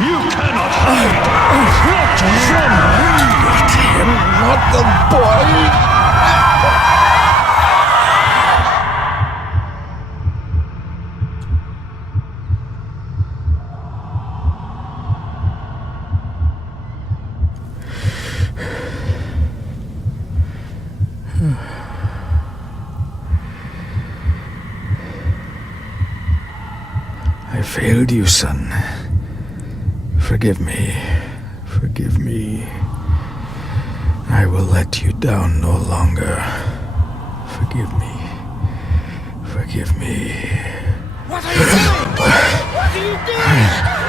You cannot hide! Not from me! Not him, not the boy! I failed you, son. Forgive me. Forgive me. I will let you down no longer. Forgive me. Forgive me. What are you doing? What are you doing?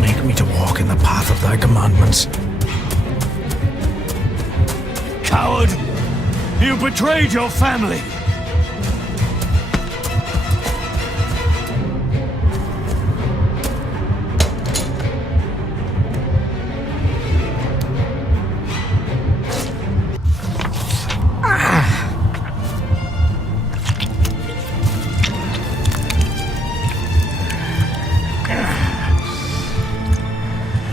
Make me to walk in the path of thy commandments. Coward! You betrayed your family!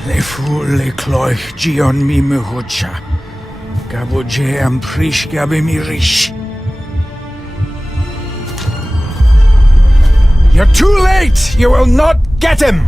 Le fu le cloich gion mi muhucha. Gaboje am prish gabe mi rish. You're too late! You will not get him!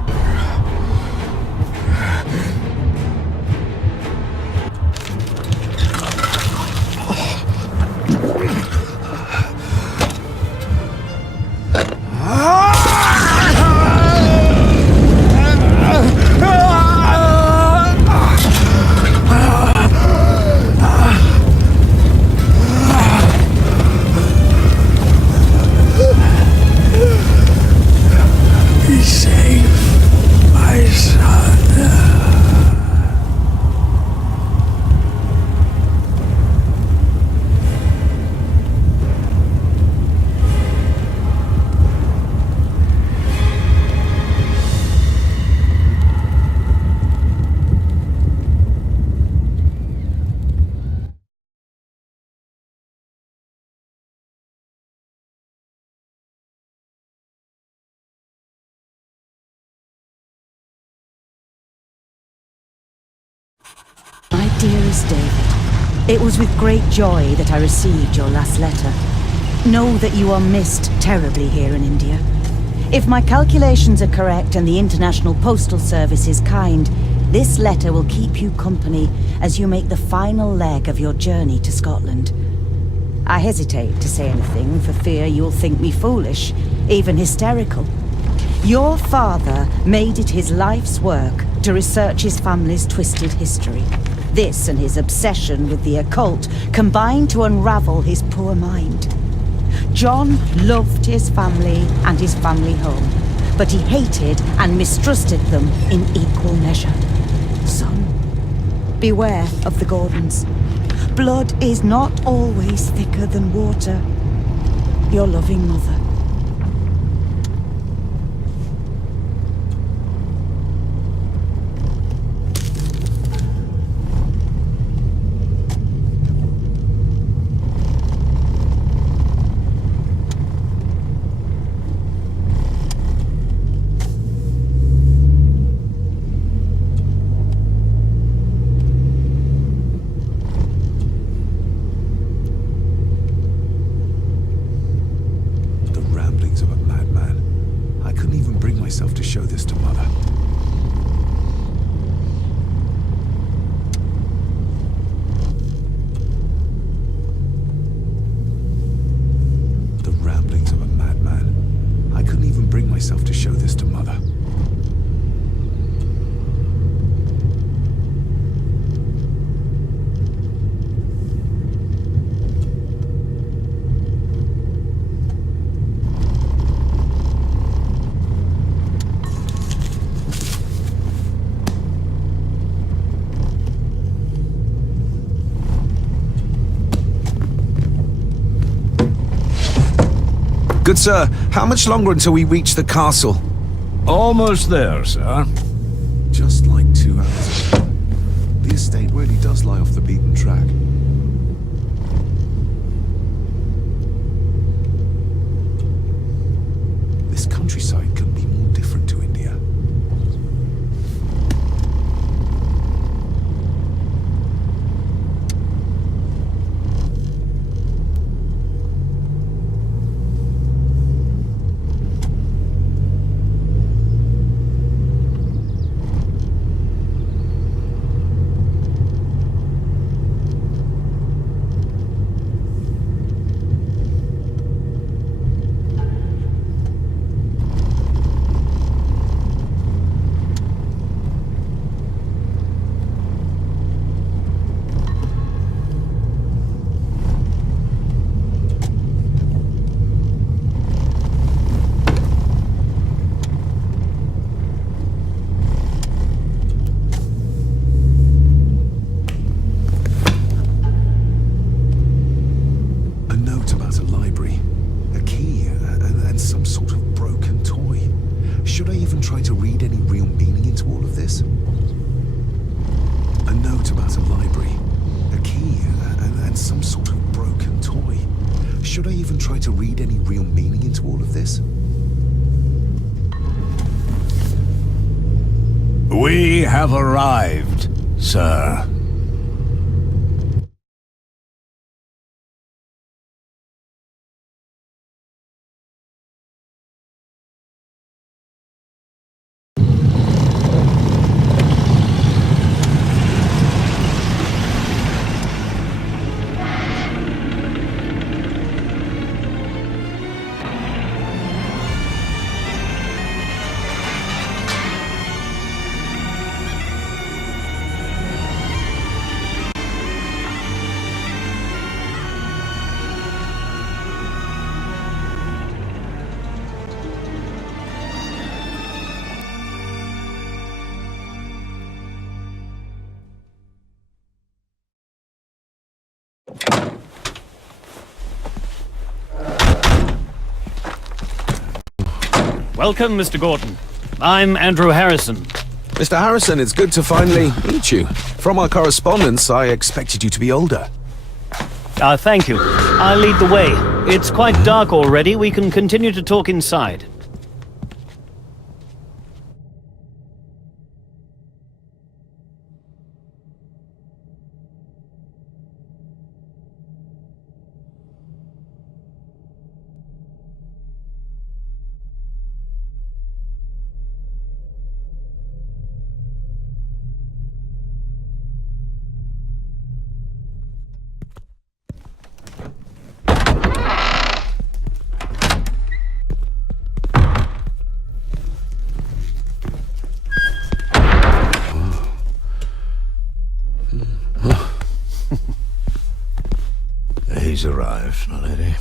Be safe, my son. My dearest David, it was with great joy that I received your last letter. Know that you are missed terribly here in India. If my calculations are correct and the International Postal Service is kind, this letter will keep you company as you make the final leg of your journey to Scotland. I hesitate to say anything for fear you'll think me foolish, even hysterical. Your father made it his life's work to research his family's twisted history. This and his obsession with the occult combined to unravel his poor mind. John loved his family and his family home, but he hated and mistrusted them in equal measure. Son, beware of the Gordons. Blood is not always thicker than water. Your loving mother. myself to show this to Mother. Good sir, how much longer until we reach the castle? Almost there, sir. Just like 2 hours ago. The estate really does lie off the beaten track. This countryside couldn't be more different to India. Should I even try to read any real meaning into all of this? We have arrived, sir. Welcome, Mr. Gordon. I'm Andrew Harrison. Mr. Harrison, it's good to finally meet you. From our correspondence, I expected you to be older. Thank you. I'll lead the way. It's quite dark already. We can continue to talk inside. He's arrived, my lady.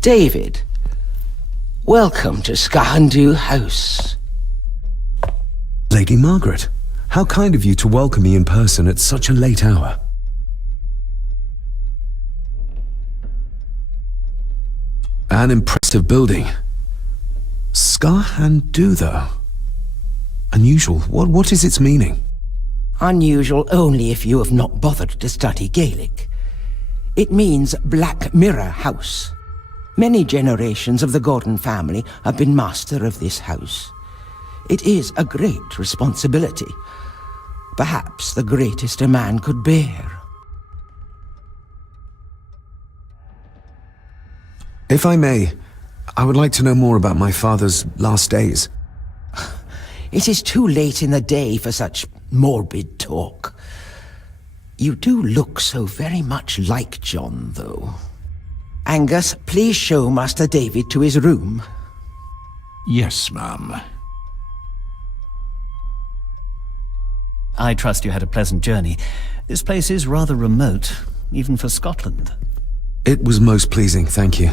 David, welcome to Skahandu House. Lady Margaret, how kind of you to welcome me in person at such a late hour. An impressive building. Skahandu, though. Unusual. What is its meaning? Unusual only if you have not bothered to study Gaelic. It means Black Mirror House. Many generations of the Gordon family have been master of this house. It is a great responsibility. Perhaps the greatest a man could bear. If I may, I would like to know more about my father's last days. It is too late in the day for such morbid talk. You do look so very much like John, though. Angus, please show Master David to his room. Yes, ma'am. I trust you had a pleasant journey. This place is rather remote, even for Scotland. It was most pleasing, thank you.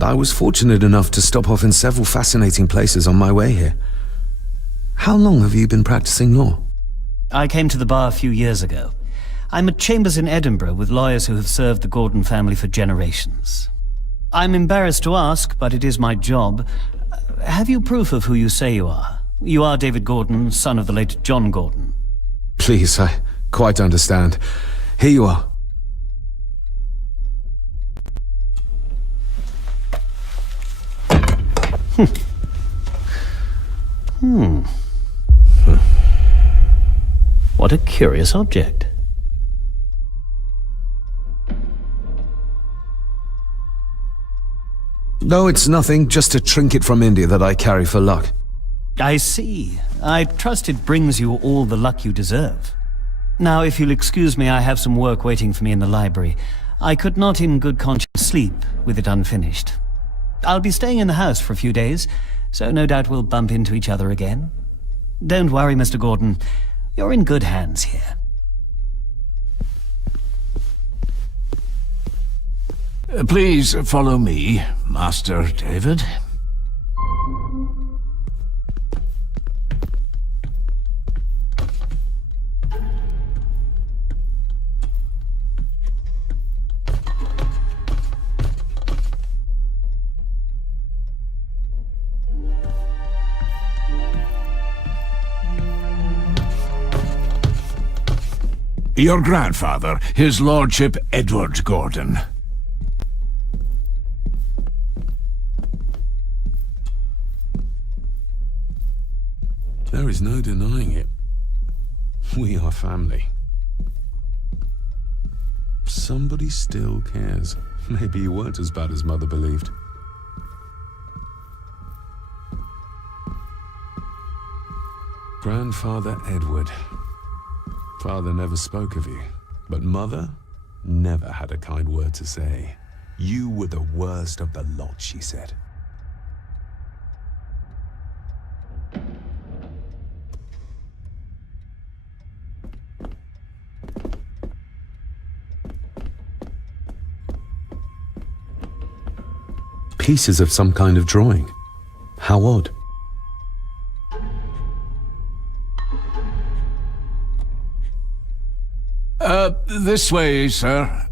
I was fortunate enough to stop off in several fascinating places on my way here. How long have you been practicing law? I came to the bar a few years ago. I'm at chambers in Edinburgh with lawyers who have served the Gordon family for generations. I'm embarrassed to ask, but it is my job. Have you proof of who you say you are? You are David Gordon, son of the late John Gordon. Please, I quite understand. Here you are. What a curious object. No, it's nothing, just a trinket from India that I carry for luck. I see. I trust it brings you all the luck you deserve. Now, if you'll excuse me, I have some work waiting for me in the library. I could not in good conscience sleep with it unfinished. I'll be staying in the house for a few days, so no doubt we'll bump into each other again. Don't worry, Mr. Gordon. You're in good hands here. Please follow me, Master David. Your grandfather, His Lordship Edward Gordon. There is no denying it. We are family. Somebody still cares. Maybe you weren't as bad as Mother believed. Grandfather Edward. Father never spoke of you, but Mother never had a kind word to say. You were the worst of the lot, she said. Pieces of some kind of drawing. How odd. This way, sir.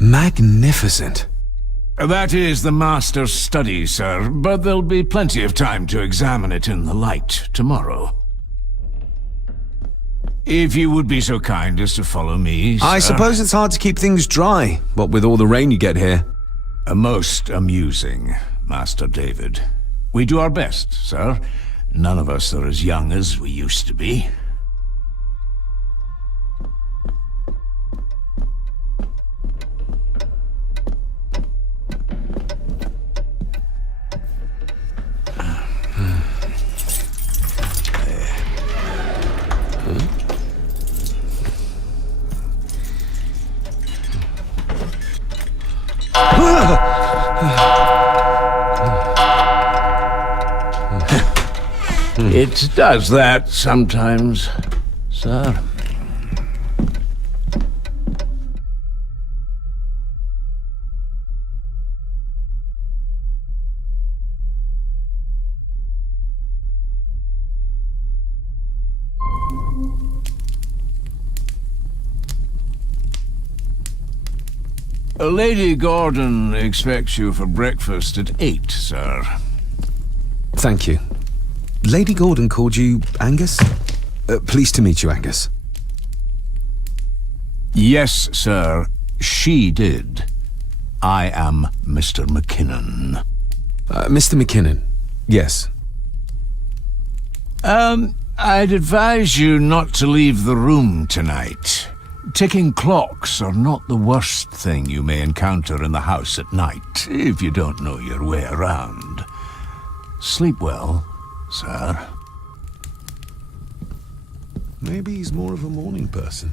Magnificent. That is the master's study, sir, but there'll be plenty of time to examine it in the light tomorrow. If you would be so kind as to follow me, sir. I suppose it's hard to keep things dry, what with all the rain you get here. Most amusing, Master David. We do our best, sir. None of us are as young as we used to be. It does that sometimes, sir. Lady Gordon expects you for breakfast at 8, sir. Thank you. Lady Gordon called you Angus? Pleased to meet you, Angus. Yes, sir. She did. I am Mr. McKinnon. Mr. McKinnon, yes. I'd advise you not to leave the room tonight. ticking clocks are not the worst thing you may encounter in the house at night, if you don't know your way around. Sleep well, sir. Maybe he's more of a morning person.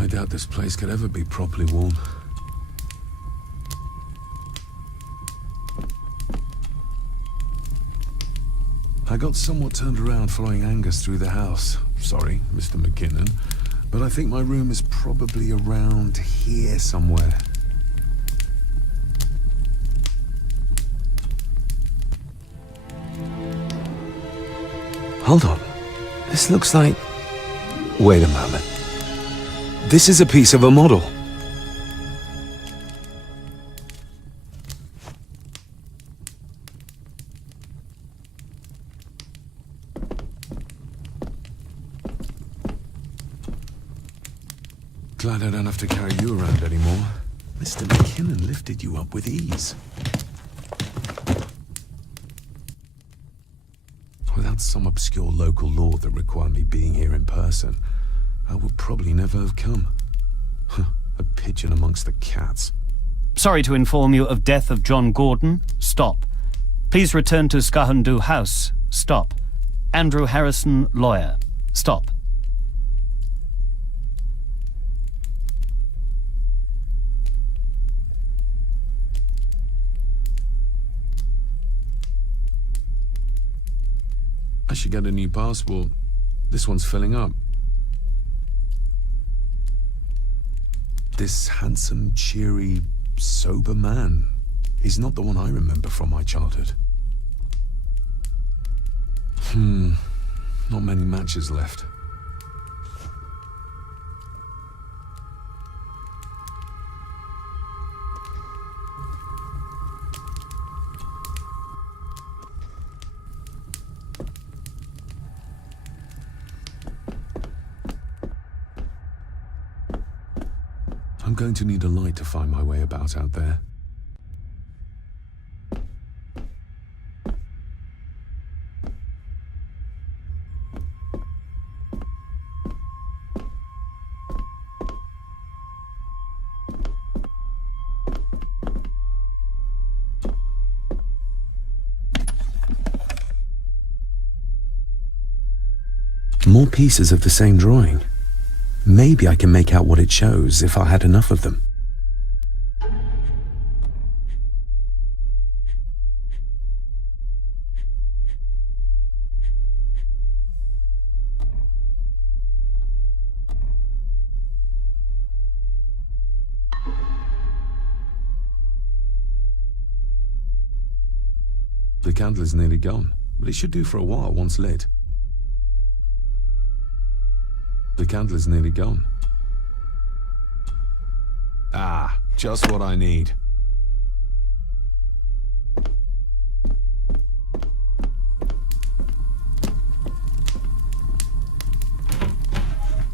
I doubt this place could ever be properly warm. I got somewhat turned around following Angus through the house. Sorry, Mr. McKinnon, but I think my room is probably around here somewhere. Hold on. This looks like... Wait a moment. This is a piece of a model. Glad I don't have to carry you around anymore. Mr. McKinnon lifted you up with ease. Without some obscure local law that required me being here in person, I would probably never have come. A pigeon amongst the cats. Sorry to inform you of death of John Gordon. Stop. Please return to Skahundu House. Stop. Andrew Harrison, lawyer. Stop. I should get a new passport. This one's filling up. This handsome, cheery, sober man is not the one I remember from my childhood. Not many matches left. I'm going to need a light to find my way about out there. More pieces of the same drawing. Maybe I can make out what it shows if I had enough of them. The candle is nearly gone, but it should do for a while once lit. The candle is nearly gone. Ah, just what I need.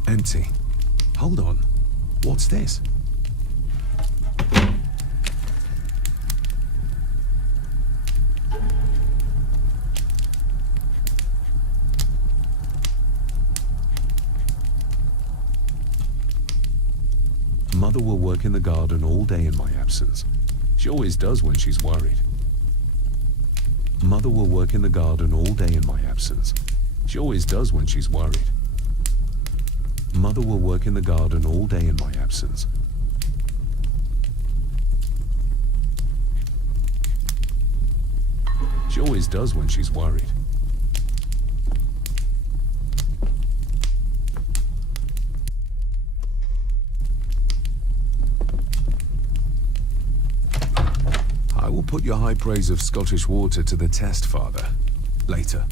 Empty. Hold on. What's this? Mother will work in the garden all day in my absence. She always does when she's worried. Mother will work in the garden all day in my absence. She always does when she's worried. Mother will work in the garden all day in my absence. She always does when she's worried. I will put your high praise of Scottish water to the test, Father. Later.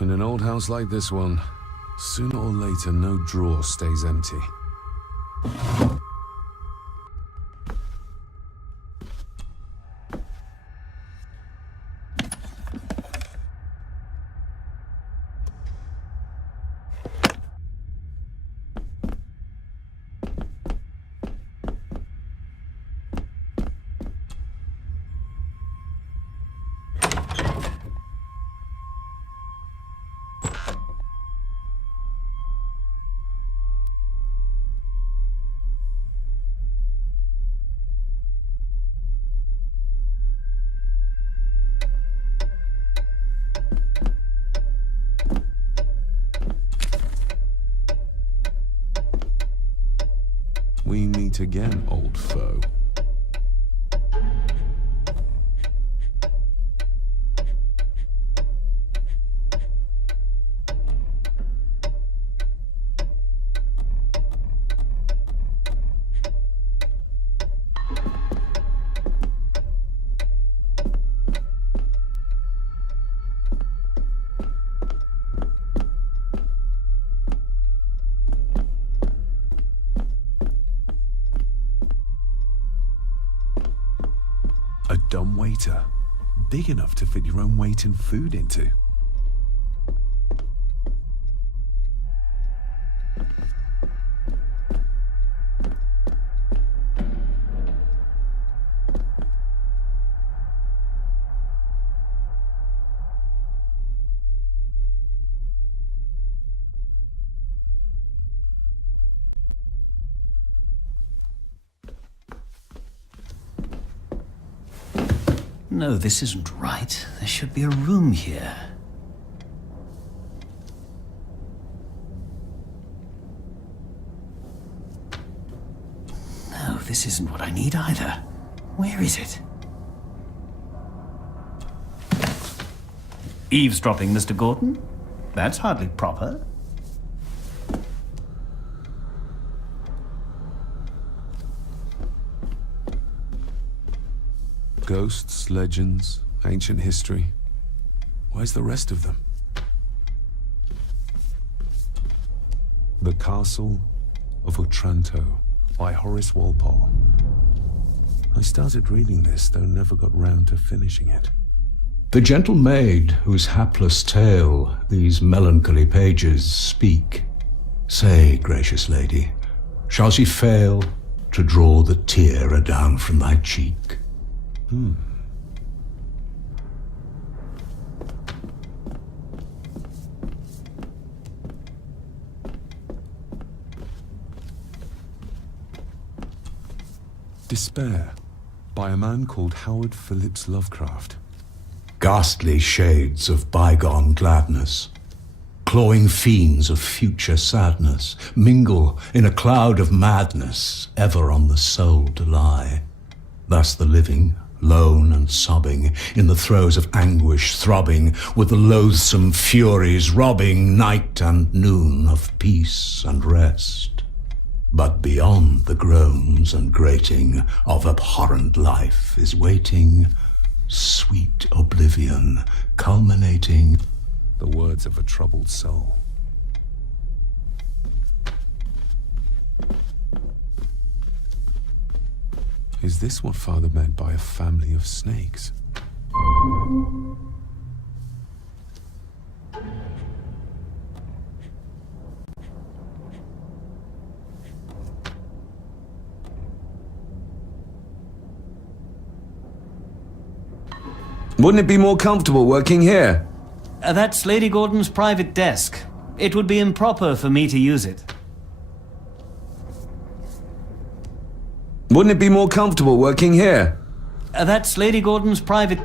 In an old house like this one, Sooner or later, no drawer stays empty. We meet again, old foe. A dumb waiter, big enough to fit your own weight in food into. No, this isn't right. There should be a room here. No, this isn't what I need either. Where is it? Eavesdropping, Mr. Gordon? That's hardly proper. Ghosts, legends, ancient history. Where's the rest of them? The Castle of Otranto by Horace Walpole. I started reading this, though never got round to finishing it. The gentle maid whose hapless tale these melancholy pages speak. Say, gracious lady, shall she fail to draw the tear adown from thy cheek? Despair, by a man called Howard Phillips Lovecraft. Ghastly shades of bygone gladness, clawing fiends of future sadness, mingle in a cloud of madness, ever on the soul to lie. Thus the living, lone and sobbing, in the throes of anguish throbbing, with the loathsome furies robbing night and noon of peace and rest. But beyond the groans and grating of abhorrent life is waiting sweet oblivion, culminating. The words of a troubled soul. Is this what Father meant by a family of snakes? Wouldn't it be more comfortable working here? That's Lady Gordon's private desk. It would be improper for me to use it. Wouldn't it be more comfortable working here? That's Lady Gordon's private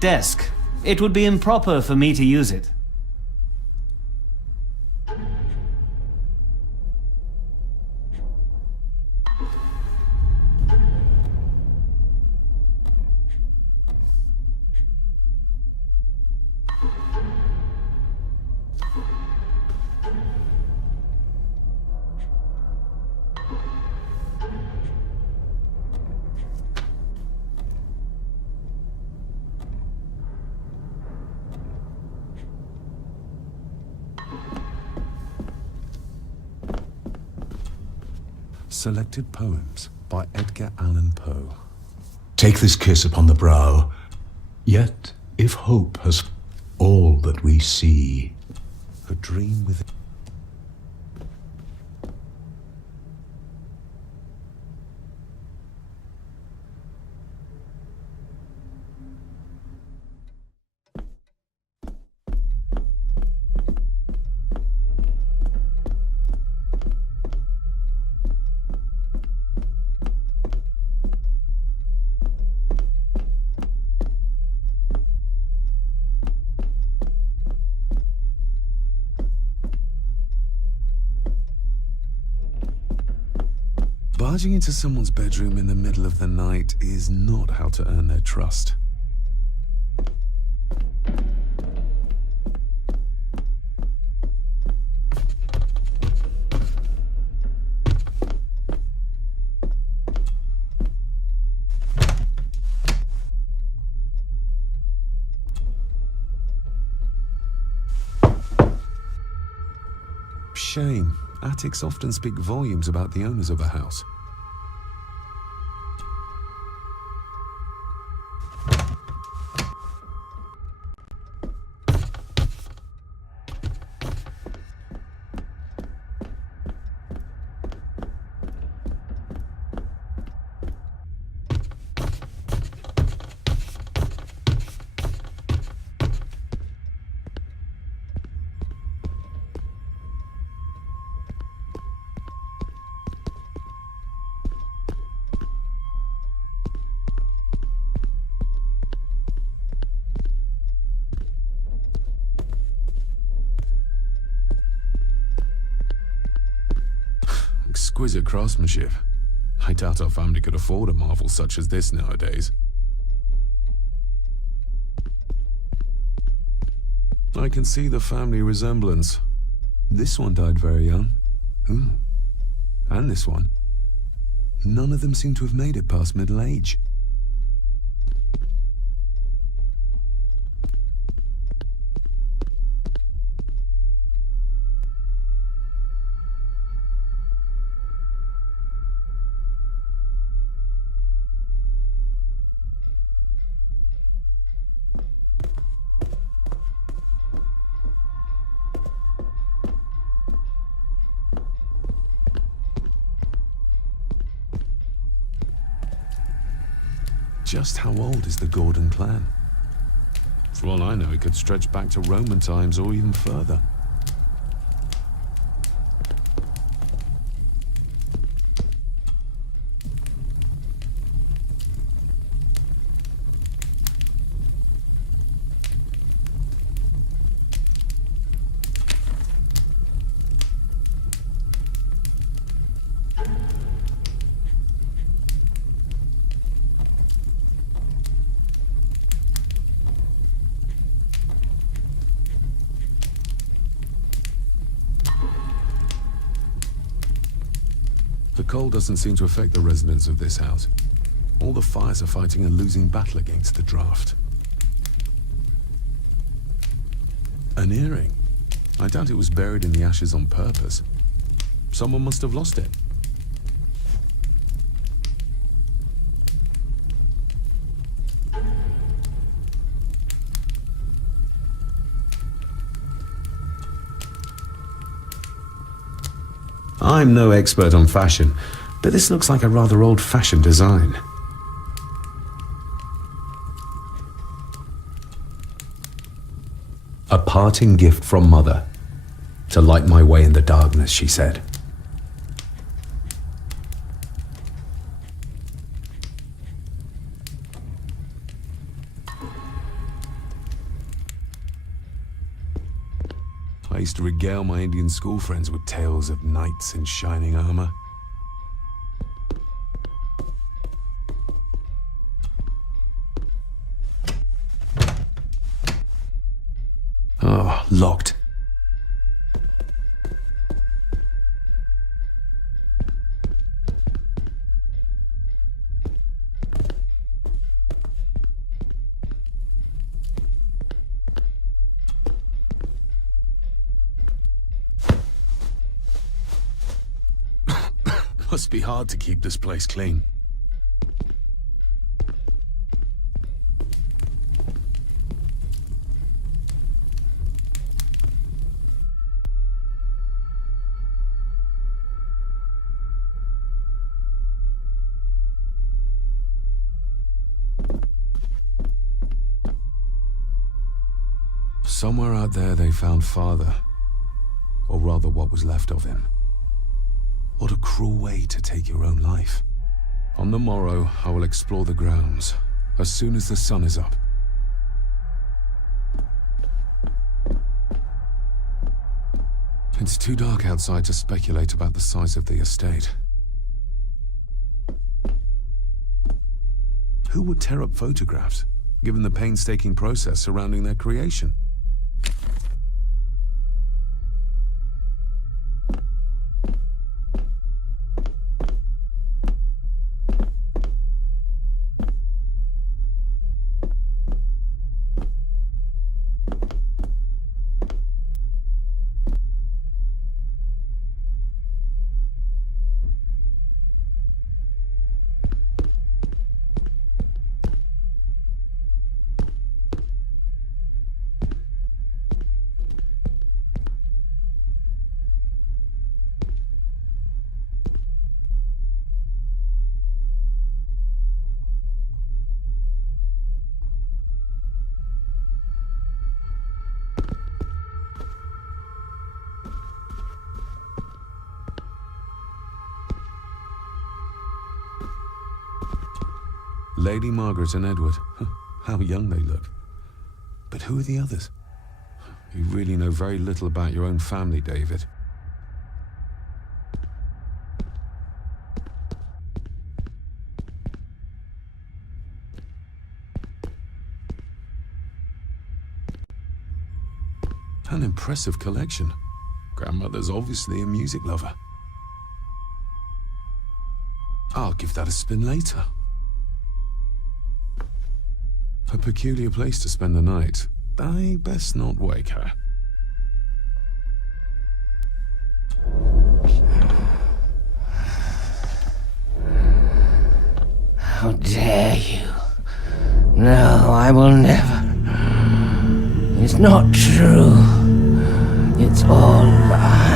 desk. It would be improper for me to use it. Selected Poems by Edgar Allan Poe. Take this kiss upon the brow. Yet, if hope has all that we see, A dream within. Barging into someone's bedroom in the middle of the night is not how to earn their trust. Shame. Attics often speak volumes about the owners of a house. Exquisite craftsmanship. I doubt our family could afford a marvel such as this nowadays. I can see the family resemblance. This one died very young. And this one. None of them seem to have made it past middle age. Just how old is the Gordon clan? For all I know, it could stretch back to Roman times or even further. The cold doesn't seem to affect the residents of this house. All the fires are fighting a losing battle against the draft. An earring? I doubt it was buried in the ashes on purpose. Someone must have lost it. I'm no expert on fashion, but this looks like a rather old-fashioned design. a parting gift from Mother. To light my way in the darkness, she said. I used to regale my Indian school friends with tales of knights in shining armor. Oh, locked. Must be hard to keep this place clean. Somewhere out there they found Father. Or rather what was left of him. What a cruel way to take your own life. On the morrow, I will explore the grounds, as soon as the sun is up. It's too dark outside to speculate about the size of the estate. Who would tear up photographs, given the painstaking process surrounding their creation? Lady Margaret and Edward. How young they look. But who are the others? You really know very little about your own family, David. An impressive collection. Grandmother's obviously a music lover. I'll give that a spin later. A peculiar place to spend the night. I best not wake her. How dare you? No, I will never. It's not true. It's all lies.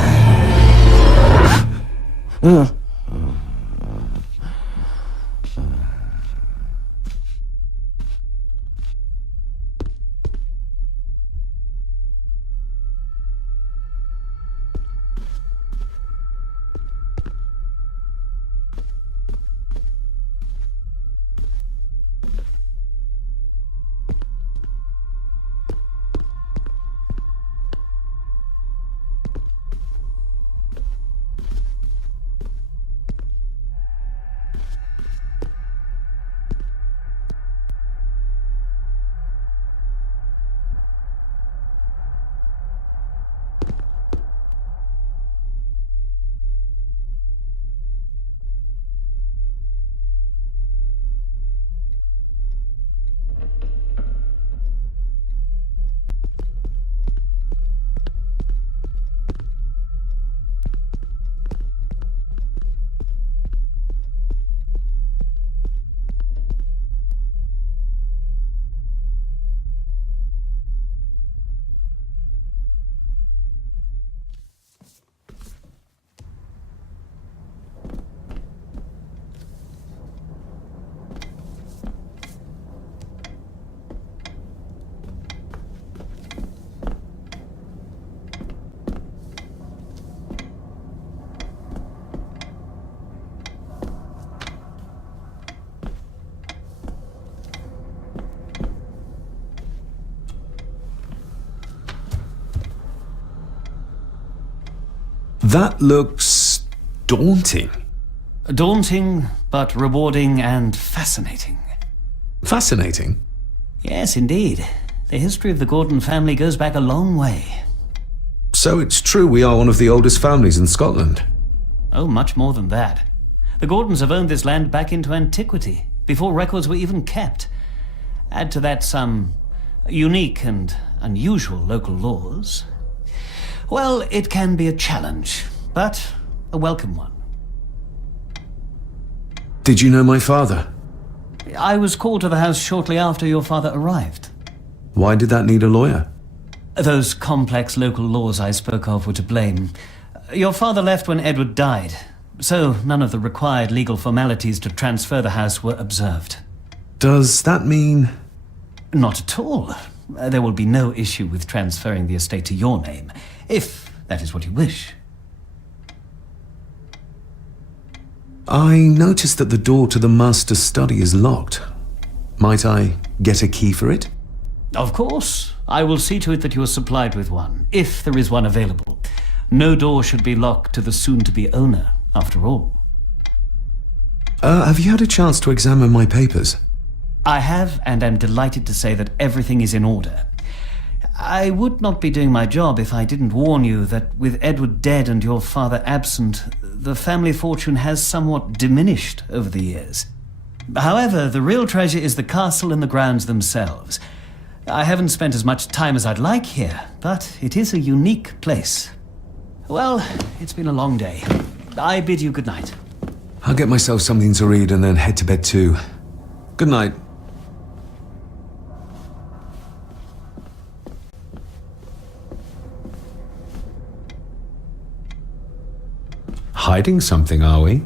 That looks daunting. Daunting, but rewarding and fascinating. Fascinating? Yes, indeed. The history of the Gordon family goes back a long way. So it's true we are one of the oldest families in Scotland? Oh, much more than that. The Gordons have owned this land back into antiquity, before records were even kept. Add to that some unique and unusual local laws. Well, it can be a challenge, but a welcome one. Did you know my father? I was called to the house shortly after your father arrived. Why did that need a lawyer? Those complex local laws I spoke of were to blame. Your father left when Edward died, so none of the required legal formalities to transfer the house were observed. Does that mean... Not at all. There will be no issue with transferring the estate to your name, if that is what you wish. I noticed that the door to the master's study is locked. Might I get a key for it? Of course. I will see to it that you are supplied with one, if there is one available. No door should be locked to the soon-to-be owner, after all. Have you had a chance to examine my papers? I have, and am delighted to say that everything is in order. I would not be doing my job if I didn't warn you that with Edward dead and your father absent, the family fortune has somewhat diminished over the years. However, the real treasure is the castle and the grounds themselves. I haven't spent as much time as I'd like here, but it is a unique place. Well, it's been a long day. I bid you good night. I'll get myself something to read and then head to bed too. Good night. Hiding something, are we?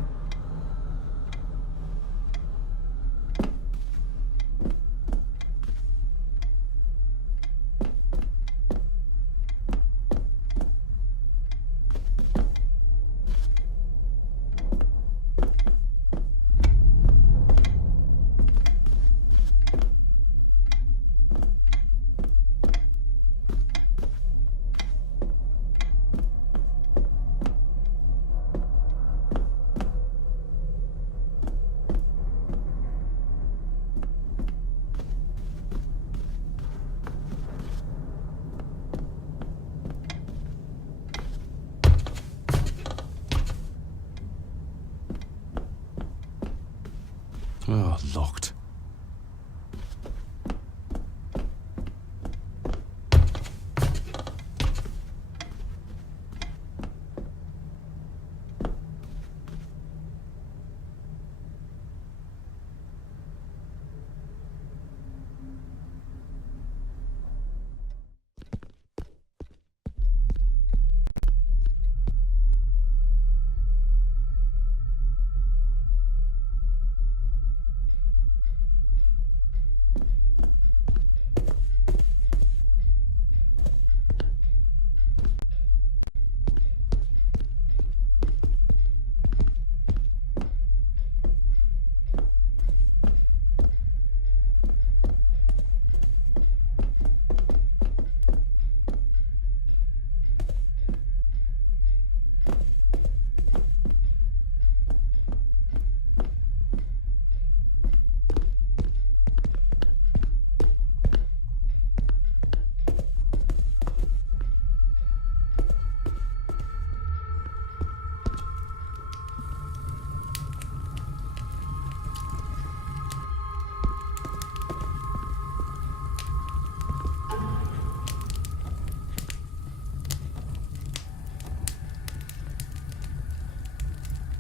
Oh, locked.